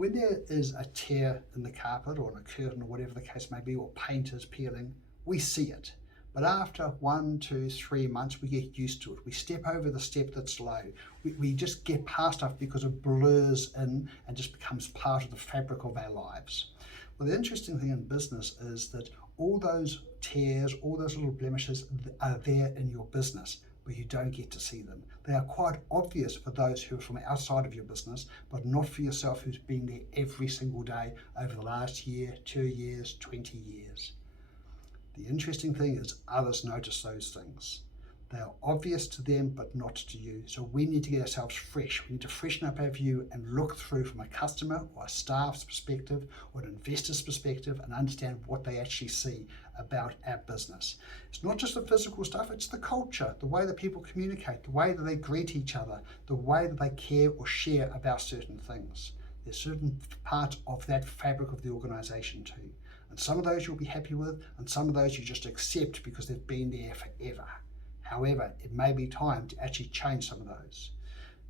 When there is a tear in the carpet or in a curtain or whatever the case may be, or paint is peeling, we see it. But after 1, 2, 3 months, we get used to it. We step over the step that's low. We just get past stuff because it blurs in and just becomes part of the fabric of our lives. Well, the interesting thing in business is that all those tears, all those little blemishes are there in your business, but you don't get to see them. They are quite obvious for those who are from outside of your business, but not for yourself who's been there every single day over the last year, 2 years, 20 years. The interesting thing is others notice those things. They are obvious to them, but not to you. So we need to get ourselves fresh. We need to freshen up our view and look through from a customer or a staff's perspective or an investor's perspective and understand what they actually see about our business. It's not just the physical stuff, it's the culture, the way that people communicate, the way that they greet each other, the way that they care or share about certain things. There's certain parts of that fabric of the organization too. And some of those you'll be happy with, and some of those you just accept because they've been there forever. However, it may be time to actually change some of those.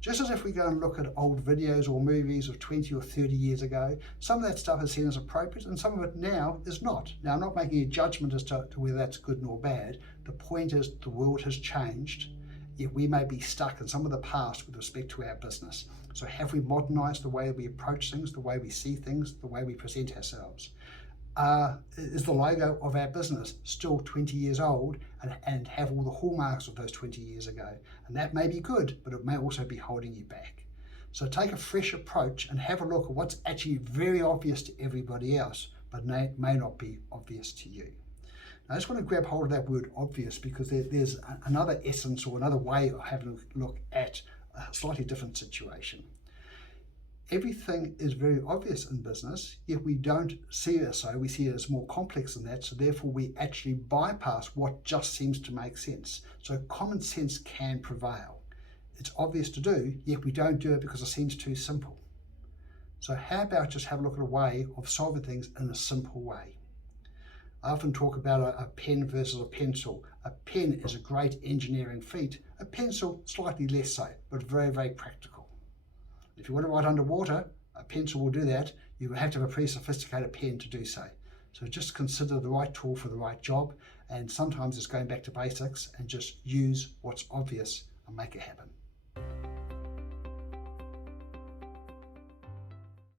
Just as if we go and look at old videos or movies of 20 or 30 years ago, some of that stuff is seen as appropriate and some of it now is not. Now, I'm not making a judgment as to whether that's good nor bad. The point is the world has changed, yet we may be stuck in some of the past with respect to our business. So have we modernized the way we approach things, the way we see things, the way we present ourselves? Is the logo of our business still 20 years old and have all the hallmarks of those 20 years ago? And that may be good, but it may also be holding you back. So take a fresh approach and have a look at what's actually very obvious to everybody else, but may not be obvious to you. Now, I just want to grab hold of that word obvious because there's another essence or another way of having a look at a slightly different situation. Everything is very obvious in business, yet we don't see it so. We see it as more complex than that, so therefore we actually bypass what just seems to make sense. So common sense can prevail. It's obvious to do, yet we don't do it because it seems too simple. So how about just have a look at a way of solving things in a simple way? I often talk about a pen versus a pencil. A pen is a great engineering feat, a pencil slightly less so, but very, very practical. If you want to write underwater, a pencil will do that. You have to have a pretty sophisticated pen to do so. So just consider the right tool for the right job, and sometimes it's going back to basics and just use what's obvious and make it happen.